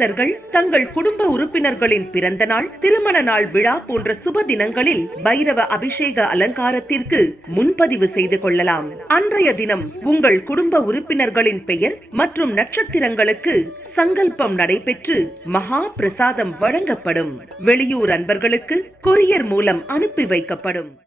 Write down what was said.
பக்தர்கள் தங்கள் குடும்ப உறுப்பினர்களின் பிறந்த நாள், திருமண நாள் விழா போன்ற சுப தினங்களில் பைரவ அபிஷேக அலங்காரத்திற்கு முன்பதிவு செய்து கொள்ளலாம். அன்றைய தினம் உங்கள் குடும்ப உறுப்பினர்களின் பெயர் மற்றும் நட்சத்திரங்களுக்கு சங்கல்பம் நடைபெற்று மகா பிரசாதம் வழங்கப்படும். வெளியூர் அன்பர்களுக்கு கொரியர் மூலம் அனுப்பி வைக்கப்படும்.